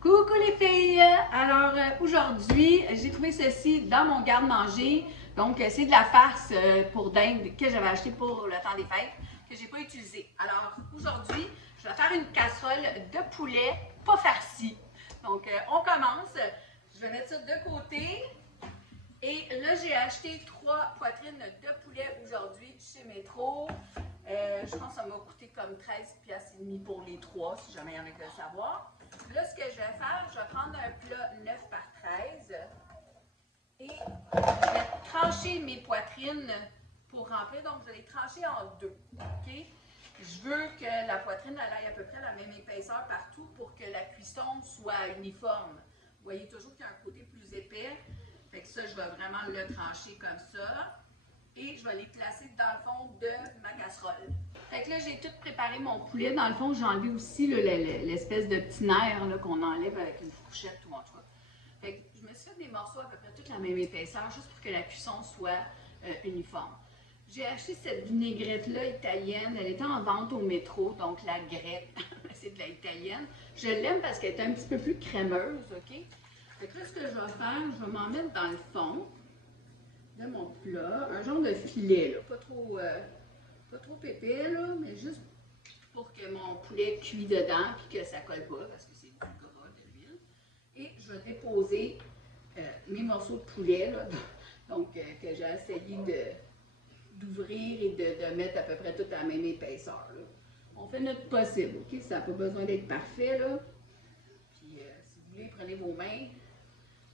Coucou les filles! Alors aujourd'hui, j'ai trouvé ceci dans mon garde-manger. Donc c'est de la farce pour dinde que j'avais acheté pour le temps des fêtes, que j'ai pas utilisé. Alors aujourd'hui, je vais faire une casserole de poulet pas farci. Donc on commence. Je vais mettre ça de côté. Et là, j'ai acheté 3 poitrines de poulet aujourd'hui chez Métro. Je pense que ça m'a coûté comme 13,5$ pour les 3, si jamais il y en a qui veulent savoir. Là, ce que je vais faire, je vais prendre un plat 9 par 13 et je vais trancher mes poitrines pour remplir. Donc, vous allez trancher en deux. OK? Je veux que la poitrine elle ait à peu près la même épaisseur partout pour que la cuisson soit uniforme. Vous voyez toujours qu'il y a un côté plus épais. Fait que ça, je vais vraiment le trancher comme ça. Et je vais les placer dans le fond de ma casserole. Fait que là, j'ai tout préparé mon poulet. Dans le fond, j'ai enlevé aussi l'espèce de petit nerf qu'on enlève avec une fourchette ou en tout cas. Fait que je me suis fait des morceaux à peu près toute la même épaisseur, juste pour que la cuisson soit uniforme. J'ai acheté cette vinaigrette-là italienne. Elle était en vente au métro, donc la grette, c'est de la italienne. Je l'aime parce qu'elle est un petit peu plus crémeuse, OK? Fait que là, ce que je vais faire, je vais m'en mettre dans le fond de mon plat, un genre de filet, là, pas trop épais, là, mais juste pour que mon poulet cuit dedans puis que ça colle pas parce que c'est du gras, de l'huile. Et je vais déposer mes morceaux de poulet, là, donc que j'ai essayé d'ouvrir et de mettre à peu près toute à la même épaisseur. Là. On fait notre possible, ok? Ça n'a pas besoin d'être parfait, là. Puis si vous voulez, prenez vos mains.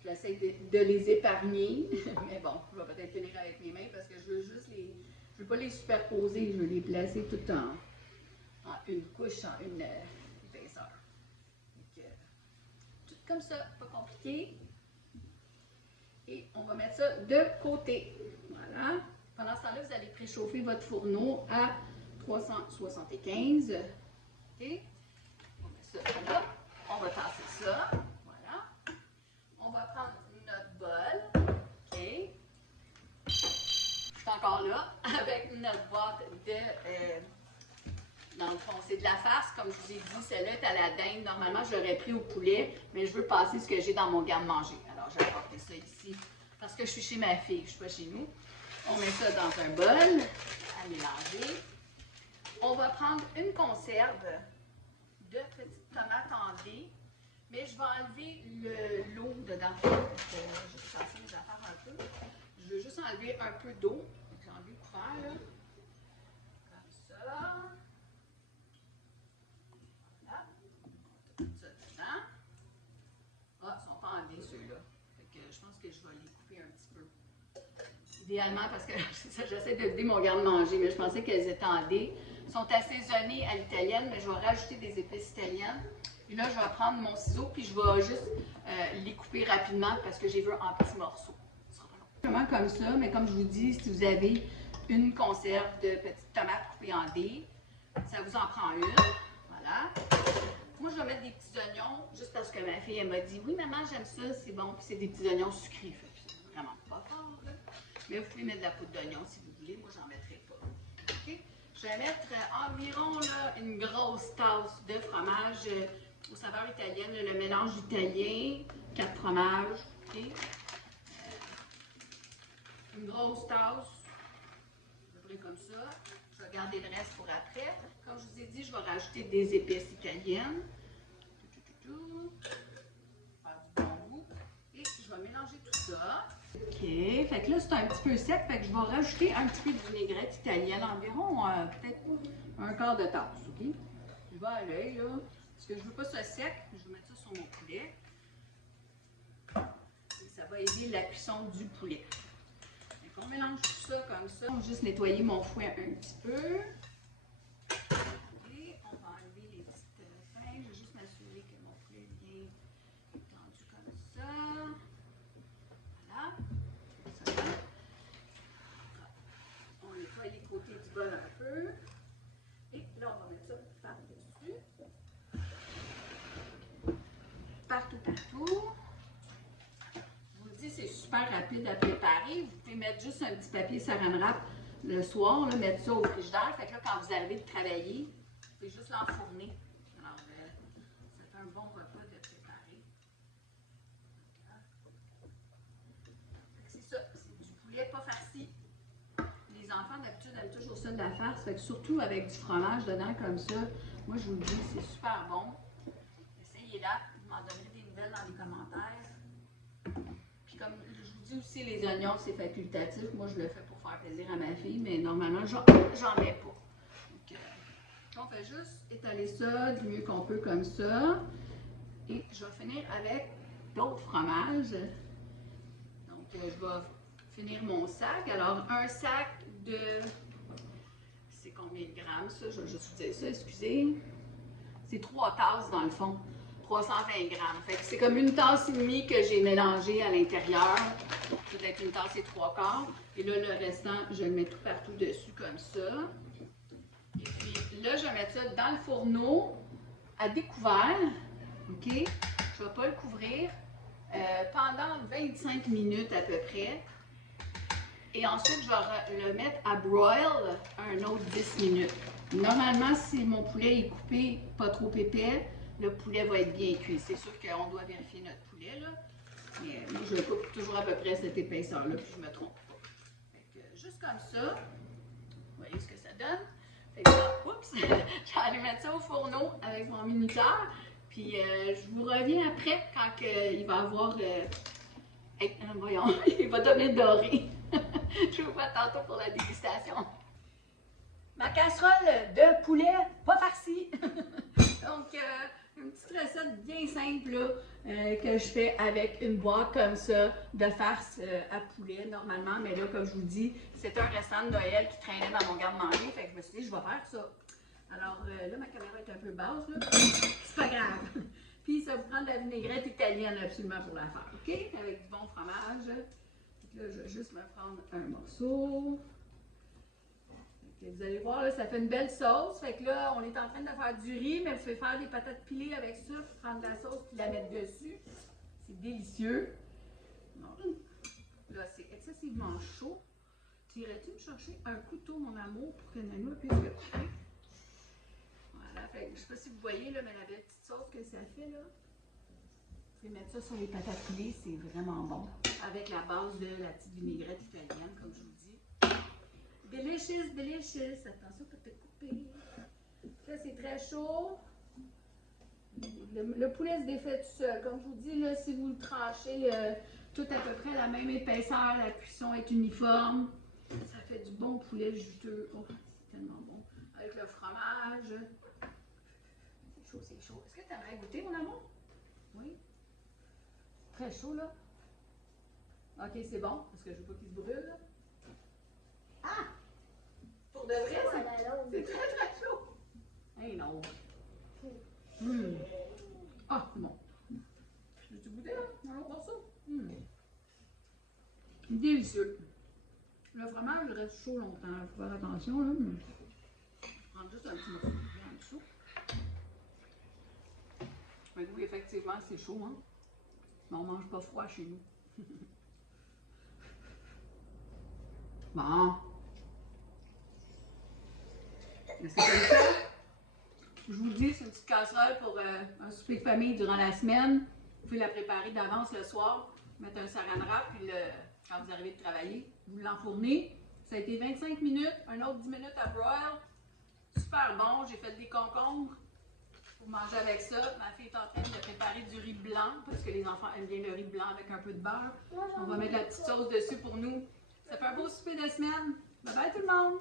J'essaie de les épargner, mais bon, je vais peut-être finir avec mes mains parce que je veux juste je veux pas les superposer, je veux les placer tout en une couche, en une épaisseur. Donc, tout comme ça, pas compliqué. Et on va mettre ça de côté. Voilà. Pendant ce temps-là, vous allez préchauffer votre fourneau à 375. OK? On met ça là. On va tasser ça. On va prendre notre bol, OK? Je suis encore là, avec notre boîte dans le fond, c'est de la farce, comme je vous ai dit, celle-là est à la dinde. Normalement, je l'aurais pris au poulet, mais je veux passer ce que j'ai dans mon garde-manger. Alors, j'ai apporté ça ici, parce que je suis chez ma fille, je ne suis pas chez nous. On met ça dans un bol, à mélanger. On va prendre une conserve de petites tomates en dés. Mais je vais enlever l'eau dedans. Je vais passer mes affaires un peu. Je veux juste enlever un peu d'eau. J'ai enlevé le couvert, là. Comme ça. Voilà. Tout ça dedans. Ah, ils ne sont pas en dés, ceux-là. Fait que je pense que je vais les couper un petit peu. Idéalement, parce que j'essaie de vider mon garde-manger, mais je pensais qu'elles étaient en dés. Elles sont assaisonnées à l'italienne, mais je vais rajouter des épices italiennes. Et là, je vais prendre mon ciseau puis je vais juste les couper rapidement parce que j'ai vu en petits morceaux. Vraiment comme ça, mais comme je vous dis, si vous avez une conserve de petites tomates coupées en dés, ça vous en prend une. Voilà. Moi, je vais mettre des petits oignons juste parce que ma fille, elle m'a dit « Oui, maman, j'aime ça, c'est bon. » Puis c'est des petits oignons sucrés. C'est vraiment pas fort, là. Mais vous pouvez mettre de la poudre d'oignon si vous voulez. Moi, j'en mettrai pas. Okay? Je vais mettre environ là, une grosse tasse de fromage aux saveurs italiennes, le mélange italien, 4 fromages, okay? Une grosse tasse, à peu près comme ça. Je vais garder le reste pour après. Comme je vous ai dit, je vais rajouter des épices italiennes. Faire du bon goût. Et je vais mélanger tout ça. OK, fait que là c'est un petit peu sec, fait que je vais rajouter un petit peu de vinaigrette italienne, environ peut-être un quart de tasse, OK? Je vais à l'œil, là. Parce que je ne veux pas ça sec, je vais mettre ça sur mon poulet. Et ça va aider la cuisson du poulet. Donc on mélange tout ça comme ça. On va juste nettoyer mon fouet un petit peu. Et on va enlever les petites feuilles. Je vais juste m'assurer que mon poulet est bien tendu comme ça. Voilà. Ça va. On nettoie les côtés du bol un peu. Et là, on va mettre ça par-dessus. Partout. Je vous le dis, c'est super rapide à préparer. Vous pouvez mettre juste un petit papier saran wrap le soir, là, mettre ça au frigidaire. Fait que là, quand vous arrivez de travailler, vous pouvez juste l'enfourner. Alors, ça fait un bon repas de préparer. j'aime toujours ça de la farce. Fait que surtout avec du fromage dedans comme ça, moi je vous le dis, c'est super bon. Essayez-la, vous m'en donnerez des nouvelles dans les commentaires. Puis comme je vous dis aussi, les oignons, c'est facultatif. Moi, je le fais pour faire plaisir à ma fille, mais normalement, j'en mets pas. Donc, on fait juste étaler ça du mieux qu'on peut comme ça. Et je vais finir avec d'autres fromages. Donc, je vais finir mon sac. Alors, un sac de... C'est combien de grammes, ça? Je vais juste vous dire ça, excusez. C'est 3 tasses, dans le fond. 320 grammes. Fait que c'est comme une tasse et demie que j'ai mélangé à l'intérieur. Ça doit être une tasse et 3/4. Et là, le restant, je le mets tout partout dessus comme ça. Et puis là, je vais mettre ça dans le fourneau à découvert. OK? Je ne vais pas le couvrir pendant 25 minutes à peu près. Et ensuite, je vais le mettre à broil un autre 10 minutes. Normalement, si mon poulet est coupé pas trop épais, le poulet va être bien cuit. C'est sûr qu'on doit vérifier notre poulet, là. Mais moi, je le coupe toujours à peu près cette épaisseur-là, puis je ne me trompe pas. Fait que, juste comme ça, vous voyez ce que ça donne. Fait que là, oups, j'allais mettre ça au fourneau avec mon minuteur. Puis je vous reviens après quand il va avoir... voyons, il va devenir doré. Je vous vois tantôt pour la dégustation. Ma casserole de poulet pas farcie. Donc, une petite recette bien simple là, que je fais avec une boîte comme ça de farce à poulet normalement. Mais là, comme je vous dis, c'est un restant de Noël qui traînait dans mon garde-manger. Fait que je me suis dit, je vais faire ça. Alors là, ma caméra est un peu basse. Là. C'est pas grave. Puis ça vous prend de la vinaigrette italienne absolument pour la faire. OK? Avec du bon fromage. Donc là, je vais juste me prendre un morceau. Vous allez voir, là, ça fait une belle sauce. Fait que là, on est en train de faire du riz, mais vous pouvez faire des patates pilées avec ça, puis prendre de la sauce puis la mettre dessus. C'est délicieux. Donc, là, c'est excessivement chaud. Tu irais-tu me chercher un couteau, mon amour, pour que Nano puisse le couper? Voilà, fait que, je ne sais pas si vous voyez, là, mais la belle petite sauce que ça fait, là. Vous pouvez mettre ça sur les patates pilées, c'est vraiment bon. Avec la base de la petite vinaigrette italienne, comme je vous dis. Delicious, delicious. Attention pour te couper. Là, c'est très chaud. Le poulet se défait tout seul. Comme je vous dis, là, si vous le tranchez tout à peu près à la même épaisseur, la cuisson est uniforme. Ça fait du bon poulet juteux. Oh, c'est tellement bon. Avec le fromage. C'est chaud, c'est chaud. Est-ce que tu aimerais goûter, mon amour? Oui. Très chaud, là. Ok, c'est bon, parce que je veux pas qu'il se brûle, là. Ah! Pour de vrai, c'est très très chaud. Hey non. Ah, c'est bon. Veux-tu goûter là? Un autre morceau? Délicieux. Le fromage reste chaud longtemps. Il faut faire attention là. Je vais prendre juste un petit morceau de viande en dessous. Mais oui, effectivement, c'est chaud, hein? Mais on mange pas froid chez nous. Bon. Mais c'est comme ça. Je vous dis, c'est une petite casserole pour un souper de famille durant la semaine. Vous pouvez la préparer d'avance le soir, mettre un saran wrap, puis quand vous arrivez de travailler, vous l'enfournez. Ça a été 25 minutes, un autre 10 minutes à broil. Super bon, j'ai fait des concombres pour manger avec ça. Ma fille est en train de préparer du riz blanc, parce que les enfants aiment bien le riz blanc avec un peu de beurre. On va mettre la petite sauce dessus pour nous. Ça fait un beau souper de semaine. Bye bye tout le monde!